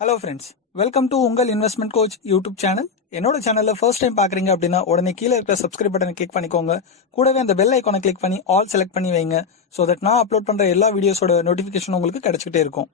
Hello friends, welcome to உங்கள் investment coach YouTube channel. என்னோட சேனலில் ஃபர்ஸ்ட் டைம் பார்க்குறீங்க அப்படின்னா உடனே கீழே இருக்கிற சப்ஸ்கிரைப் பட்டனை கிளிக் பண்ணிக்கோங்க. கூடவே அந்த பெல் ஐக்கானை கிளிக் பண்ணி ஆல் செலக்ட் பண்ணி வைங்க. ஸோ தட் நான் அப்லோட் பண்ணுற எல்லா வீடியோஸோட நோட்டிஃபிகேஷன் உங்களுக்கு கிடைச்சிக்கிட்டே இருக்கும்.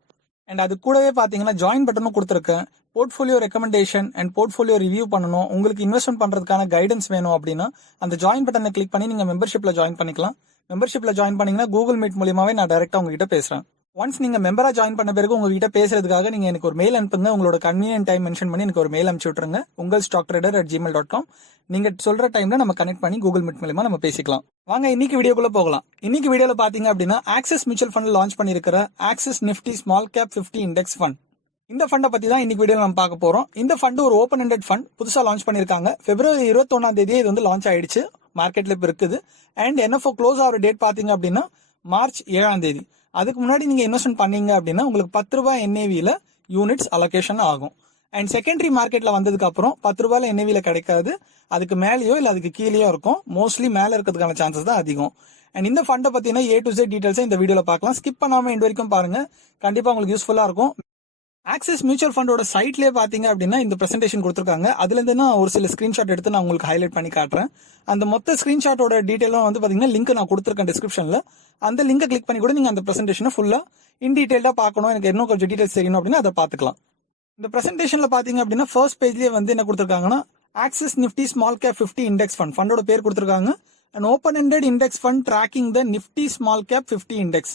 அண்ட் அது கூடவே பார்த்தீங்கன்னா ஜாயின் பட்டனும் கொடுத்துருக்கேன். Portfolio recommendation and portfolio review பண்ணணும், உங்களுக்கு இன்வெஸ்ட்மெண்ட் பண்ணுறதுக்கான கைடன்ஸ் வேணும் அப்படின்னா அந்த ஜாயின் பட்டனை கிளிக் பண்ணி நீங்கள் மெம்பர்ஷிப்பில் ஜாயின் பண்ணிக்கலாம். மெம்பர்ஷிப்பில் ஜாயின் பண்ணிங்கன்னா கூகுள் மீட் மூலியமாகவே நான் டேரெக்டாக உங்ககிட்ட பேசுகிறேன். ஒன்ஸ் நீங்க மெம்பரா ஜாயின் பண்ண பிறகு உங்ககிட்ட பேசுறதுக்காக நீங்க எனக்கு ஒரு மெயில் அனுப்புங்க. உங்களோட கன்வீனியன்ட் டைம் மென்ஷன் பண்ணி எனக்கு ஒரு மெயில் அனுப்பிச்சு விட்டுருங்க. ungalstocktrader@gmail.com. நீங்க சொல்ற டைம்ல நம்ம கனெக்ட் பண்ணி கூகுள் மீட் மூலமா நம்ம பேசிக்கலாம். வாங்க இன்னைக்கு வீடியோக்குள்ள போகலாம். இன்னைக்கு வீடியோல பாத்தீங்க அப்படின்னா ஆக்சிஸ் மியூச்சுவல் ஃபண்ட் லான்ச் பண்ணிருக்கிற Axis Nifty small cap 50 index fund. இந்த ஃபண்டை பத்தி தான் இன்னைக்கு வீடியோல நம்ம பார்க்க போறோம். இந்த ஃபண்ட் ஒரு ஓப்பன் எண்டட் ஃபண்ட், புதுசா லான்ச் பண்ணிருக்காங்க. February 21 இது வந்து லான்ச் ஆயிடுச்சு, மார்க்கெட்ல இப்ப இருக்குது. அண்ட் NFO க்ளோஸ் ஆகிற டேட் பாத்தீங்க அப்படின்னா March 7. அதுக்கு முன்னாடி நீங்க இன்வெஸ்ட்மெண்ட் பண்ணீங்க அப்படின்னா உங்களுக்கு ₹10 NAV யூனிட்ஸ் அலோகேஷன் ஆகும். அண்ட் செகண்டரி மார்க்கெட்ல வந்ததுக்கு அப்புறம் ₹10 NAV கிடைக்காது, அதுக்கு மேலேயோ இல்ல அதுக்கு கீழேயோ இருக்கும். மோஸ்ட்லி மேல இருக்கிறதுக்கான சான்சஸ் தான் அதிகம். அண்ட் இந்த ஃபண்டை பத்தின A to Z டீடைல்ஸ் இந்த வீடியோல பார்க்கலாம். ஸ்கிப் பண்ணாம இந்த வரைக்கும் பாருங்க, கண்டிப்பா உங்களுக்கு யூஸ்ஃபுல்லா இருக்கும். ஆக்சிஸ் மியூச்சுவல் ஃபண்டோட சைட்லேயே பாத்தீங்க அப்படின்னா இந்த பிரசன்டேஷன் கொடுத்துருக்காங்க. அதுல இருந்து நான் ஒரு சில ஸ்கிரீன்ஷாட் எடுத்து நான் உங்களுக்கு ஹைலைட் பண்ணி காட்டுறேன். அந்த மொத்த ஸ்கிரீன்ஷாட்டோட டீடைலும் வந்து பாத்தீங்கன்னா லிங்க் நான் கொடுத்துருக்கேன் டிஸ்கிரிப்ஷன்ல. அந்த லிங்கை கிளிக் பண்ணி கூட நீங்க அந்த பிரசன்டேஷனை ஃபுல்லா இன் டீடைல்டா பார்க்கணும், எனக்கு இன்னும் கொஞ்சம் டீடைல்ஸ் தெரியணும் அப்படின்னா அதை பார்த்துக்கலாம். இந்த பிரசன்டேஷன்ல பாத்தீங்க அப்படின்னா ஃபர்ஸ்ட் பேஜ்லயே வந்து என்ன கொடுத்துருக்காங்கன்னா Axis Nifty small cap 50 index fund, ஃபண்டோட பேர் கொடுத்துருக்காங்க. And open ended index fund tracking the Nifty small cap 50 index.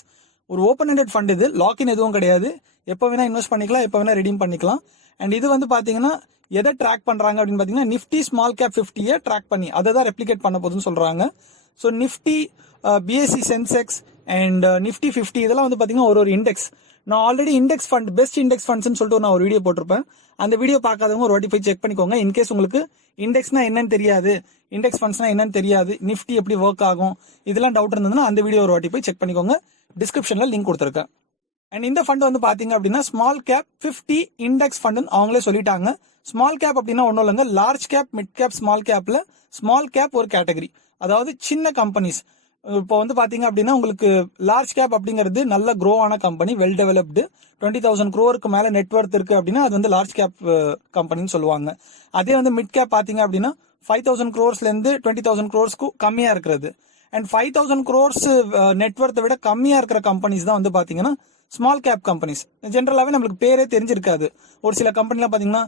ஒரு ஓப்பன் எண்டட் ஃபண்ட், இது லாக்இன் எதுவும் கிடையாது. எப்போ வேணா இன்வெஸ்ட் பண்ணிக்கலாம், எப்போ வேணா ரெடீம் பண்ணிக்கலாம். அண்ட் இது வந்து பாத்தீங்கன்னா எதை ட்ராக் பண்றாங்க அப்படின்னு பாத்தீங்கன்னா நிஃப்டி ஸ்மால் கேப் 50 ட்ராக் பண்ணி அதை தான் ரெப்ளிகேட் பண்ண போதுன்னு சொல்றாங்க. So Nifty, BSE Sensex and Nifty 50 இதெல்லாம் வந்து பாத்தீங்கன்னா ஒரு இண்டெக்ஸ். நான் already index fund, best index ஃபண்ட்ஸ்னு சொல்லிட்டு நான் ஒரு வீடியோ போட்டிருப்பேன். அந்த வீடியோ பார்க்காதவங்க ஒரு வாட்டி போய் செக் பண்ணிக்கோங்க. இன்கேஸ் உங்களுக்கு இண்டெக்ஸ்னா என்னன்னு தெரியாது, இண்டெக்ஸ் ஃபண்ட்ஸ்னா என்னன்னு தெரியாது, நிஃப்டி எப்படி ஒர்க் ஆகும், இதெல்லாம் டவுட் இருந்ததுன்னா அந்த வீடியோ ஒரு வாட்டி போய் செக் பண்ணிக்கோங்க. டிஸ்கிரிப்ஷன்ல லிங்க் கொடுத்துருக்கேன். அண்ட் இந்த ஃபண்ட் வந்து பாத்தீங்க அப்படின்னா ஸ்மால் கேப் 50 இண்டெக்ஸ் ஃபண்ட் அவங்களே சொல்லிட்டாங்க. ஸ்மால் கேப் அப்படின்னா ஒன்றும் இல்லைங்க, large cap, mid cap, small கேப்ல ஸ்மால் கேப் ஒரு கேட்டகரி, அதாவது சின்ன கம்பெனிஸ். இப்போ வந்து பாத்தீங்க அப்படின்னா உங்களுக்கு லார்ஜ் கேப் அப்படிங்கிறது நல்ல க்ரோ ஆன கம்பெனி, வெல் டெவலப்டு, 20,000 crore மேல நெட்வொர்த் இருக்கு அப்படின்னா அது வந்து லார்ஜ் கேப் கம்பெனின்னு சொல்லுவாங்க. அதே வந்து மிட் கேப் பாத்தீங்க அப்படின்னா 5,000 crore இருந்து 20,000 crore கம்மியா இருக்கிறது. அண்ட் 5,000 crore நெட்வொர்த்தை விட கம்மியா இருக்கிற கம்பெனிஸ் தான் வந்து பாத்தீங்கன்னா ஸ்மால் கேப் கம்பெனிஸ். ஜென்ரலாவே நம்மளுக்கு பேரே தெரிஞ்சிருக்காது. ஒரு சில கம்பெனிலாம் பாத்தீங்கன்னா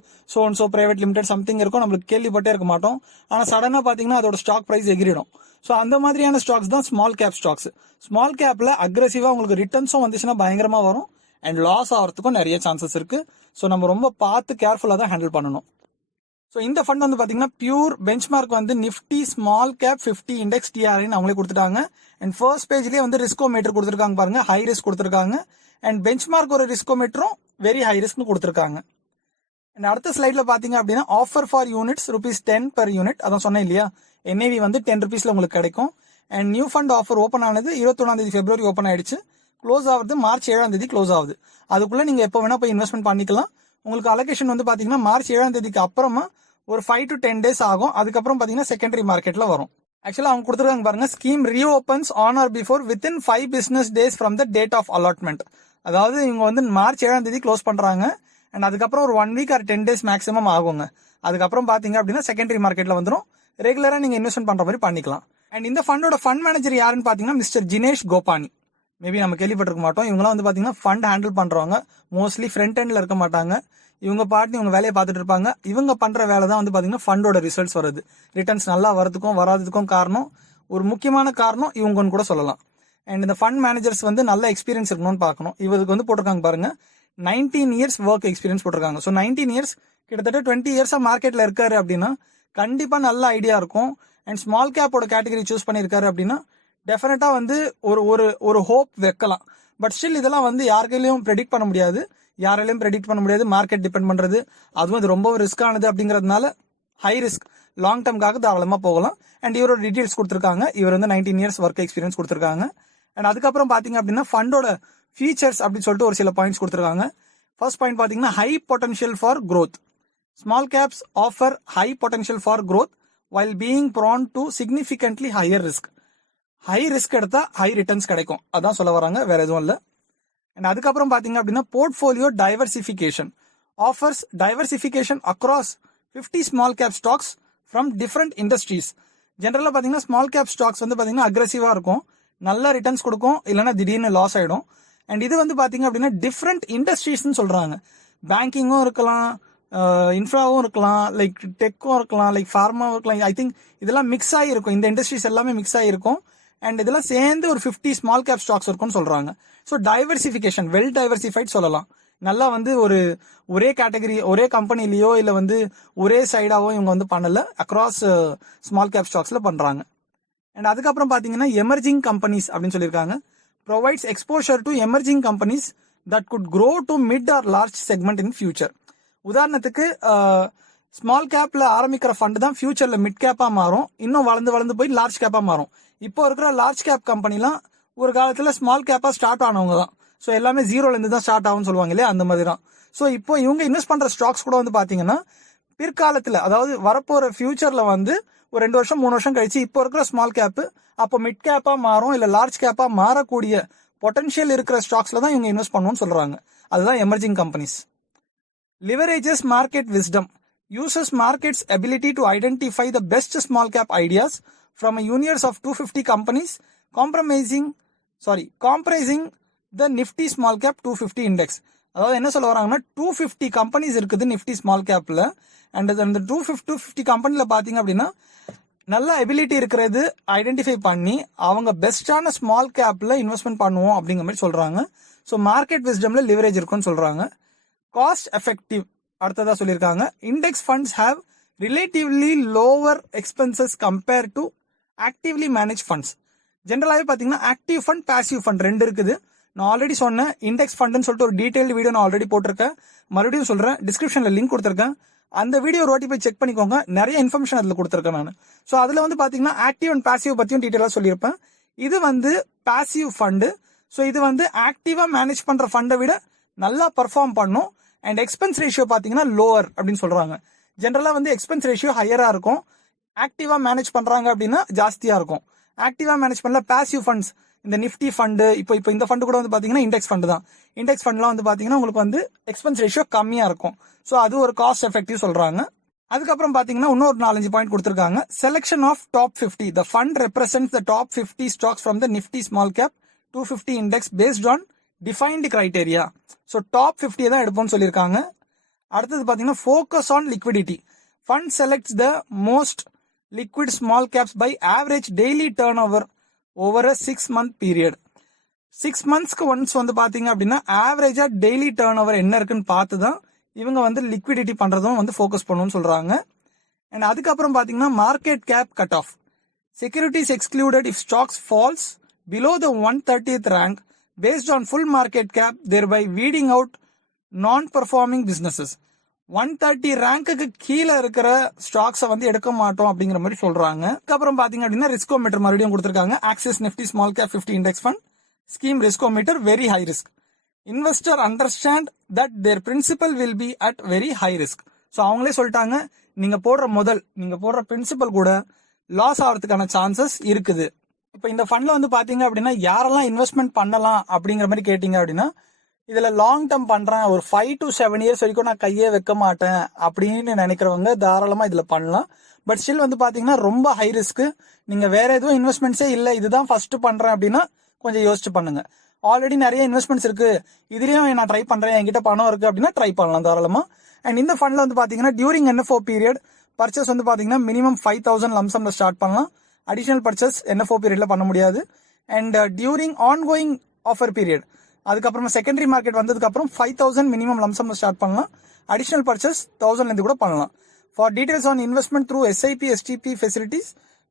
சோ பிரைவேட் லிமிடெட் சம்திங் இருக்கும், நம்மளுக்கு கேள்விப்பட்டே இருக்க மாட்டோம். ஆனா சடனா பாத்தீங்கன்னா அதோட ஸ்டாக் பிரைஸ் எகிரிடும். ஸோ அந்த மாதிரியான ஸ்டாக்ஸ் தான் ஸ்மால் கேப் ஸ்டாக்ஸ். ஸ்மால் கேப்ல அக்ரெசிவா உங்களுக்கு ரிட்டர்ன்ஸும் வந்துச்சுன்னா பயங்கரமா வரும், அண்ட் லாஸ் ஆகிறதுக்கும் நிறைய சான்சஸ் இருக்கு. ஸோ நம்ம ரொம்ப பார்த்து கேர்ஃபுல்லா தான் ஹேண்டில் பண்ணணும். ஸோ இந்த ஃபண்ட் வந்து பாத்தீங்கன்னா பியூர் பெஞ்ச்மார்க் வந்து நிஃப்டி ஸ்மால் கேப் 50 இண்டெக்ஸ் TRIன்னு அவங்களே கொடுத்துட்டாங்க. அண்ட் ஃபர்ஸ்ட் பேஜ்லயே வந்து ரிஸ்கோமீட்டர் கொடுத்துருக்காங்க பாருங்க, ஹை ரிஸ்க் கொடுத்துருக்காங்க. அண்ட் பெஞ்ச்மார்க் ஒரு ரிஸ்கோமீட்டரும் வெரி ஹை ரிஸ்க் கொடுத்துருக்காங்க. அண்ட் அடுத்த ஸ்லைட்ல பாத்தீங்க அப்படின்னா offer for units ₹10 per unit, அதான் சொன்னேன் இல்லையா, NAV வந்து ₹10 உங்களுக்கு கிடைக்கும். And new fund offer open ஆனது 21 February ஓப்பன் ஆயிடுச்சு, க்ளோஸ் ஆகுது March 7 க்ளோஸ் ஆகுது. அதுக்குள்ள நீங்க எப்போ வேணா போய் இன்வெஸ்ட்மெண்ட் பண்ணிக்கலாம். உங்களுக்கு அலோகேஷன் வந்து பாத்தீங்கன்னா March 7 அப்புறமா ஒரு 5 to 10 days ஆகும். அதுக்கப்புறம் பாத்தீங்கன்னா செகண்டரி மார்க்கெட்ல வரும். ஆக்சுவலா அவங்க கொடுத்துருக்காங்க பாருங்க, scheme reopens on or before within 5 business days from the date of allotment. அதாவது இவங்க வந்து March 7 க்ளோஸ் பண்றாங்க. அண்ட் அதுக்கப்புறம் ஒரு 1 week or 10 days மேக்ஸிமம் ஆகுங்க. அதுக்கப்புறம் பாத்தீங்க அப்படின்னா செகண்டரி மார்க்கெட்ல வந்துடும். ரெகுலரா நீங்க இன்வெஸ்ட்மெண்ட் பண்ற மாதிரி பண்ணிக்கலாம். அண்ட் இந்த ஃபண்டோட ஃபண்ட் மேனேஜர் யாருன்னு பாத்தீங்கன்னா மிஸ்டர் ஜினேஷ் கோபானி. மேபி நம்ம கேள்விப்பட்டிருக்க மாட்டோம். இவங்கலாம் வந்து பாத்தீங்கன்னா ஃபண்ட் ஹேண்டில் பண்றவங்க, மோஸ்ட்லி ஃப்ரண்ட் எண்ட்ல இருக்க மாட்டாங்க. இவங்க பாட்டு இவங்க வேலையை பார்த்துட்டு இருப்பாங்க. இவங்க பண்ற வேலை தான் வந்து பாத்தீங்கன்னா ஃபண்டோட ரிசல்ட்ஸ் வருது. ரிட்டர்ன்ஸ் நல்லா வரதுக்கும் வராததுக்கும் காரணம், ஒரு முக்கியமான காரணம் இவங்கன்னு கூட சொல்லலாம். அண்ட் இந்த ஃபண்ட் மேனேஜர்ஸ் வந்து நல்ல எக்ஸ்பீரியன்ஸ் இருக்கணும்னு பார்க்கணும். இவருக்கு வந்து போட்டிருக்காங்க பாருங்க 19 years ஒர்க் எக்ஸ்பீரியன்ஸ் போட்டிருக்காங்க. ஸோ 19 years கிட்டத்தட்ட 20 years மார்க்கெட்ல இருக்காரு அப்படின்னா கண்டிப்பா நல்ல ஐடியா இருக்கும். அண்ட் ஸ்மால் கேப்போட கேட்டகரி சூஸ் பண்ணிருக்காரு அப்படின்னா டெஃபினட்டா வந்து ஒரு ஹோப் வைக்கலாம். பட் ஸ்டில் இதெல்லாம் வந்து யாருக்கையிலையும் ப்ரெடிக்ட் பண்ண முடியாது, யாராலையும் ப்ரெடிக்ட் பண்ண முடியாது. மார்க்கெட் டிபெண்ட் பண்றது, அதுவும் இது ரொம்ப ரிஸ்கானது அப்படிங்கிறதுனால ஹை ரிஸ்க், லாங் டர்ம்காக தாராளமா போகலாம். அண்ட் இவரோட டீடைல்ஸ் கொடுத்துருக்காங்க. இவர் வந்து 19 years ஒர்க் எக்ஸ்பீரியன்ஸ் கொடுத்துருக்காங்க. அண்ட் அதுக்கப்புறம் பாத்தீங்க அப்படின்னா ஃபண்டோட ஃபீச்சர்ஸ் அப்படின்னு சொல்லிட்டு ஒரு சில பாயிண்ட்ஸ் கொடுத்துருக்காங்க. ஃபர்ஸ்ட் பாயிண்ட் பாத்தீங்கன்னா high potential for growth. Small caps offer high potential for growth while being prone to significantly higher risk. High risk எடுத்தா ஹை ரிட்டர்ன்ஸ் கிடைக்கும், அதான் சொல்ல வராங்க, வேற எதுவும் இல்லை. அண்ட் அதுக்கப்புறம் பாத்தீங்க அப்படின்னா portfolio diversification. offers diversification across 50 small cap stocks from different industries. ஜென்ரலாக பார்த்தீங்கன்னா ஸ்மால் கேப் ஸ்டாக்ஸ் வந்து பார்த்தீங்கன்னா அக்ரெசிவாக இருக்கும், நல்ல ரிட்டர்ன்ஸ் கொடுக்கும், இல்லைன்னா திடீர்னு லாஸ் ஆகிடும். அண்ட் இது வந்து பார்த்தீங்க அப்படின்னா டிஃப்ரெண்ட் இண்டஸ்ட்ரீஸ்ன்னு சொல்கிறாங்க. பேங்கிங்கும் இருக்கலாம், இன்ஃப்ராவும் இருக்கலாம், லைக் டெக்கும் இருக்கலாம், லைக் ஃபார்மாவும் இருக்கலாம். ஐ திங்க் இதெல்லாம் மிக்ஸ் ஆகிருக்கும், இந்த இண்டஸ்ட்ரீஸ் எல்லாமே மிக்ஸ் ஆகிருக்கும். அண்ட் இதெல்லாம் சேர்ந்து ஒரு 50 ஸ்மால் கேப் ஸ்டாக்ஸ் இருக்கும்னு சொல்கிறாங்க. ஸோ டைவர்சிஃபிகேஷன், வெல் டைவர்சிஃபைட் சொல்லலாம். நல்லா வந்து ஒரே கேட்டகரி, ஒரே கம்பெனிலேயோ இல்லை வந்து ஒரே சைடாவோ இவங்க வந்து பண்ணல, அக்ராஸ் ஸ்மால் கேப் ஸ்டாக்ஸில் பண்ணுறாங்க. அண்ட் அதுக்கப்புறம் பார்த்தீங்கன்னா எமர்ஜிங் கம்பெனிஸ் அப்படின்னு சொல்லியிருக்காங்க. Provides exposure to emerging companies that could grow to mid or large segment in future. உதாரணத்துக்கு ஸ்மால் கேப்ல ஆரம்பிக்கிற ஃபண்ட் தான் ஃபியூச்சர்ல மிட் கேப்பா மாறும், இன்னும் வளர்ந்து போய் லார்ஜ் கேப்பா மாறும். இப்போ இருக்கிற லார்ஜ் கேப் கம்பெனிலாம் ஒரு காலத்துல ஸ்மால் கேப்பா ஸ்டார்ட் ஆனவங்க தான். ஸோ எல்லாமே ஜீரோலேருந்து தான் ஸ்டார்ட் ஆகும்னு சொல்லுவாங்க இல்லையா, அந்த மாதிரி தான். ஸோ இப்போ இவங்க இன்வெஸ்ட் பண்ற ஸ்டாக்ஸ் கூட வந்து பாத்தீங்கன்னா பிற்காலத்தில், அதாவது வரப்போற ஃபியூச்சர்ல வந்து ஒரு 2 வருஷம் 3 வருஷம் கழிச்சு இப்போ இருக்கிற ஸ்மால் கேப் அப்போ மிட் கேப்பா மாறும், இல்லை லார்ஜ் கேப்பா மாறக்கூடிய பொட்டன்ஷியல் இருக்கிற ஸ்டாக்ஸ்ல தான் இவங்க இன்வெஸ்ட் பண்ணணும்னு சொல்றாங்க. அதுதான் emerging companies. Leverages market wisdom, uses market's ability to identify the best small cap ideas from a universe of 250 companies comprising the Nifty Small Cap 250 Index. அதாவது என்ன சொல்ல வராங்கன்னா 250 கம்பெனிஸ் இருக்குது நிஃப்டி ஸ்மால் கேப்ல. அண்ட் அந்த 250 கம்பெனில பாத்தீங்க அப்படின்னா நல்ல எபிலிட்டி இருக்கிறது ஐடென்டிஃபை பண்ணி அவங்க பெஸ்டான ஸ்மால் கேப்ல இன்வெஸ்ட்மெண்ட் பண்ணுவோம் அப்படிங்கிற மாதிரி சொல்றாங்க. ஸோ மார்க்கெட் விஸ்டம்ல லிவரேஜ் இருக்கும்னு சொல்றாங்க. காஸ்ட் எஃபெக்டிவ் அடுத்ததா சொல்லியிருக்காங்க. Index funds have relatively lower expenses compare to actively manage funds. ஜென்ரலாகவே பார்த்தீங்கன்னா ஆக்டிவ் ஃபண்ட், பாசிவ் ஃபண்ட் ரெண்டு இருக்குது. நான் ஆல்ரெடி சொன்னேன், இண்டெக்ஸ் ஃபண்ட்னு சொல்லிட்டு ஒரு டீடைல்டு வீடியோ நான் ஆல்ரெடி போட்டிருக்கேன், மறுபடியும் சொல்றேன், டிஸ்கிரிப்ஷன்ல லிங்க் கொடுத்துருக்கேன். அந்த வீடியோ ஒரு வாட்டி போய் செக் பண்ணிக்கோங்க, நிறைய இன்ஃபர்மேஷன் அதில் கொடுத்துருக்கேன் நான். ஸோ அதில் வந்து பார்த்தீங்கன்னா ஆக்டிவ் அண்ட் பாசிவ் பற்றியும் டீட்டெயிலாக சொல்லியிருப்பேன். இது வந்து பாசிவ் ஃபண்டு. ஸோ இது வந்து ஆக்டிவாக மேனேஜ் பண்ணுற ஃபண்டை விட நல்லா பர்ஃபார்ம் பண்ணும். அண்ட் எக்ஸ்பென்ஸ் ரேஷியோ பார்த்தீங்கன்னா லோவர் அப்படின்னு சொல்றாங்க. ஜென்ரலாக வந்து எக்ஸ்பென்ஸ் ரேஷியோ ஹையராக இருக்கும், ஆக்டிவாக மேனேஜ் பண்ணுறாங்க அப்படின்னா ஜாஸ்தியாக இருக்கும். ஆக்டிவாக மேனேஜ் பண்ணல பாசிவ் ஃபண்ட்ஸ், இந்த நிஃப்டி ஃபண்டு, இப்போ இந்த ஃபண்டு கூட வந்து பார்த்தீங்கன்னா இண்டெக்ஸ் ஃபண்டு தான். இண்டெக்ஸ் ஃபண்ட்லாம் வந்து பார்த்தீங்கன்னா உங்களுக்கு வந்து எக்ஸ்பென்ஸ் ரேஷியோ கம்மியாக இருக்கும். ஸோ அது ஒரு காஸ்ட் எஃபெக்டிவ் சொல்றாங்க. அதுக்கப்புறம் பார்த்தீங்கன்னா இன்னொரு 4-5 பாயிண்ட் கொடுத்துருக்காங்க. Selection of top 50. The fund represents the top 50 stocks from the Nifty small cap 250 index based on defined criteria. So top 50 தான் எடுப்போம்னு சொல்லியிருக்காங்க. அடுத்தது பார்த்தீங்கன்னா focus on liquidity. Fund selects the most liquid small caps by average daily turnover a 6 month period. 6 monthsக்கு once வந்து பார்த்தீங்க அப்படின்னா ஆவரேஜா டெய்லி டர்ன் ஓவர் என்ன இருக்குன்னு பார்த்து தான் இவங்க வந்து லிக்விடிட்டி பண்றதும் வந்து ஃபோக்கஸ் பண்ணணும்னு சொல்றாங்க. அண்ட் அதுக்கப்புறம் பார்த்தீங்கன்னா market cap cut off. Securities excluded if stocks falls below the 130th rank based on full market cap, thereby weeding out non-performing businesses. 130 ரேங்க்குக்கு கீழே இருக்கிற ஸ்டாக்ஸை வந்து எடுக்க மாட்டோம் அப்படிங்கிற மாதிரி சொல்றாங்க. அதுக்கப்புறம் பாத்தீங்க அப்படின்னா ரிஸ்கோமீட்டர் மறுபடியும் கொடுத்திருக்காங்க. Axis Nifty small cap 50 index fund scheme riskometer very high risk. Investor understand that their principal will be at very high risk. So அவங்களே சொல்லிட்டாங்க, நீங்க போடுற பிரின்சிபல் கூட லாஸ் ஆகிறதுக்கான சான்சஸ் இருக்குது. இப்போ இந்த ஃபண்ட்ல வந்து பாத்தீங்க அப்படின்னா யாரெல்லாம் இன்வெஸ்ட்மெண்ட் பண்ணலாம் அப்படிங்கிற மாதிரி கேட்டீங்க அப்படின்னா, இதுல லாங் டேர்ம் பண்றேன், ஒரு 5 to 7 years வரைக்கும் நான் கையே வைக்க மாட்டேன் அப்படின்னு நினைக்கிறவங்க தாராளமா இதுல பண்ணலாம். பட் ஸ்டில் வந்து பாத்தீங்கன்னா ரொம்ப ஹை ரிஸ்க். நீங்க வேற எதுவும் இன்வெஸ்ட்மெண்ட்ஸே இல்லை, இதுதான் ஃபர்ஸ்ட் பண்றேன் அப்படின்னா கொஞ்சம் யோசிச்சு பண்ணுங்க. ஆல்ரெடி நிறைய இன்வெஸ்ட்மெண்ட்ஸ் இருக்கு, இதுலயும் நான் ட்ரை பண்றேன், என்கிட்ட பணம் இருக்கு அப்படின்னா ட்ரை பண்ணலாம் தாராளமா. அண்ட் இந்த ஃபண்ட்ல வந்து பாத்தீங்கன்னா டியூரிங் NFO பீரியட் பர்ச்சேஸ் வந்து பாத்தீங்கன்னா மினிமம் 5,000 லம்சம்ல ஸ்டார்ட் பண்ணலாம். அடிஷனல் பர்ச்சேஸ் NFO பீரியட்ல பண்ண முடியாது. And during ongoing offer period, அதுக்கப்புறமா செகண்டரி மார்க்கெட் வந்ததுக்கு அப்புறம் 5,000 மினிமம் லம்சம்ல ஸ்டார்ட் பண்ணலாம். அடிஷனல் பர்ச்சேஸ் 1,000 கூட பண்ணலாம். For details on investment through SIP STP facilities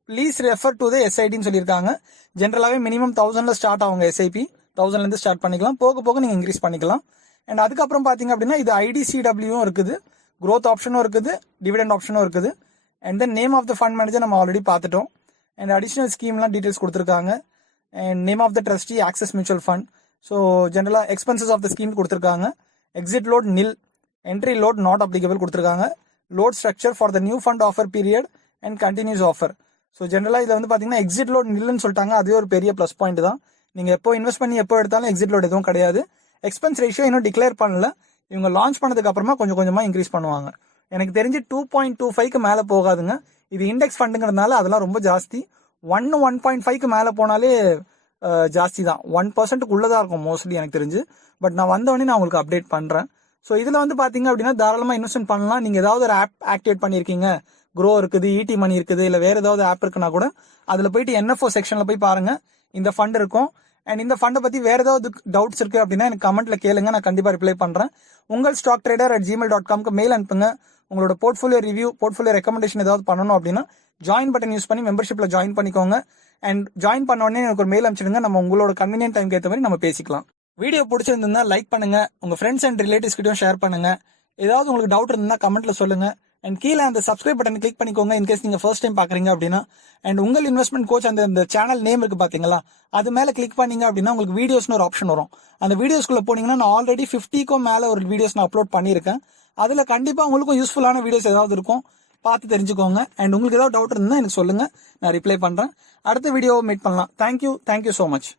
please refer to the SIDன்னு சொல்லியிருக்காங்க. ஜென்ரலாகவே மினிமம் 1,000ல ஸ்டார்ட் ஆகுங்க SIP, 1,000லேருந்து ஸ்டார்ட் பண்ணிக்கலாம், போக போக நீங்கள் இன்க்ரீஸ் பண்ணிக்கலாம். அண்ட் அதுக்கப்புறம் பார்த்தீங்க அப்படின்னா இது IDCWவும் இருக்குது, growth ஆப்ஷனும் இருக்குது, டிவிடெண்ட் ஆப்ஷனும் இருக்குது. And then name of the fund manager நம்ம ஆல்ரெடி பார்த்துட்டோம். அண்ட் அடிஷனல் ஸ்கீம்லாம் டீடைல்ஸ் கொடுத்துருக்காங்க. And name of the trustee Axis mutual fund. So ஜென்ரலாக எக்ஸ்பென்சஸ் ஆஃப் த ஸ்கீம் கொடுத்துருக்காங்க. Exit load nil, entry load not applicable கொடுத்துருக்காங்க. Load structure for the new fund offer period and continuous offer. So ஜென்ரலாக இதில் வந்து பார்த்தீங்கன்னா exit load நில்லுன்னு சொல்லிட்டாங்க, அதுவே ஒரு பெரிய ப்ளஸ் பாயிண்ட் தான். நீங்கள் எப்போ இன்வெஸ்ட் பண்ணி எப்போ எடுத்தாலும் எக்ஸிட் லோட் எதுவும் கிடையாது. எக்ஸ்பென்ஸ் ரேஷியோ இன்னும் டிக்ளேர் பண்ணல, இவங்க லான்ச் பண்ணதுக்கு அப்புறமா கொஞ்சம் கொஞ்சமாக இன்க்ரீஸ் பண்ணுவாங்க. எனக்கு தெரிஞ்சு 2.25க்கு மேலே போகாதுங்க. இது இண்டெக்ஸ் ஃபண்டுங்கிறதுனால அதெல்லாம் ரொம்ப ஜாஸ்தி. 1.5க்கு மேலே போனாலே ஜாஸ்தி தான். 1%க்குள்ளதான் இருக்கும் மோஸ்ட்லி எனக்கு தெரிஞ்சு. பட் நான் வந்தவொடனே நான் உங்களுக்கு அப்டேட் பண்ணுறேன். ஸோ இதில் வந்து பார்த்தீங்க அப்படின்னா தாராளமாக இன்வெஸ்ட்மெண்ட் பண்ணலாம். நீங்கள் ஏதாவது ஒரு ஆப் ஆக்டிவேட் பண்ணியிருக்கீங்க, க்ரோ இருக்குது, இடி மணி இருக்குது, இல்லை வேறு ஏதாவது ஆப் இருக்குன்னா கூட அதில் போயிட்டு NFO செக்ஷனில் போய் பாருங்கள், இந்த ஃபண்ட் இருக்கும். அண்ட் இந்த ஃபண்டை பற்றி வேறு ஏதாவது டவுட்ஸ் இருக்குது அப்படின்னா எனக்கு கமெண்ட்டில் கேளுங்க, நான் கண்டிப்பாக ரிப்ளை பண்ணுறேன். உங்கள் ஸ்டாக் ட்ரேடர் @gmail.comக்கு மெயில் அனுப்புங்க. உங்களோட போர்ட்ஃபோலியோ ரிவ்யூ, போர்ட்ஃபோலியோ ரெக்கமெண்டேஷன் ஏதாவது பண்ணணும் அப்படின்னா ஜாயின் பட்டன் யூஸ் பண்ணி மெம்பர்ஷிப்பில் ஜாயின் பண்ணிக்கோங்க. அண்ட் ஜாயின் பண்ண உடனே எனக்கு ஒரு மெயில் அனுப்பிச்சிடுங்க. நம்ம உங்களோட கன்வீனியன்ட் டைம்க்கு ஏற்ற மாதிரி நம்ம பேசிக்கலாம். வீடியோ பிடிச்சிருந்தா லைக் பண்ணுங்க, உங்க ஃப்ரெண்ட்ஸ் அண்ட் ரிலேட்டிவ்ஸ் கிட்டயும் ஷேர் பண்ணுங்க. ஏதாவது உங்களுக்கு டவுட் இருந்தா கமெண்ட்ல சொல்லுங்க. அண்ட் கீழே அந்த சப்ஸ்கிரைப் பட்டன் கிளிக் பண்ணிக்கோங்க இன்கேஸ் நீங்க ஃபர்ஸ்ட் டைம் பாக்குறீங்க அப்படின்னா. அண்ட் உங்கள் இன்வெஸ்ட்மெண்ட் கோச் அந்த சேனல் நேம் இருக்கு பாத்தீங்களா, அது மேல கிளிக் பண்ணீங்க அப்படின்னா உங்களுக்கு வீடியோஸ்னு ஒரு ஆப்ஷன் வரும். அந்த வீடியோஸ்குள்ள போனீங்கன்னா நான் ஆல்ரெடி 50க்கும் மேல ஒரு வீடியோஸ் நான் அப்லோட் பண்ணியிருக்கேன். அதுல கண்டிப்பா உங்களுக்கும் யூஸ்ஃபுல்லான வீடியோஸ் ஏதாவது இருக்கும், பார்த்து தெரிஞ்சுக்கோங்க. அண்ட் உங்களுக்கு ஏதாவது டவுட் இருந்தா எனக்கு சொல்லுங்க, நான் ரிப்ளை பண்றேன். அடுத்த வீடியோவை மீட் பண்ணலாம். Thank you so much.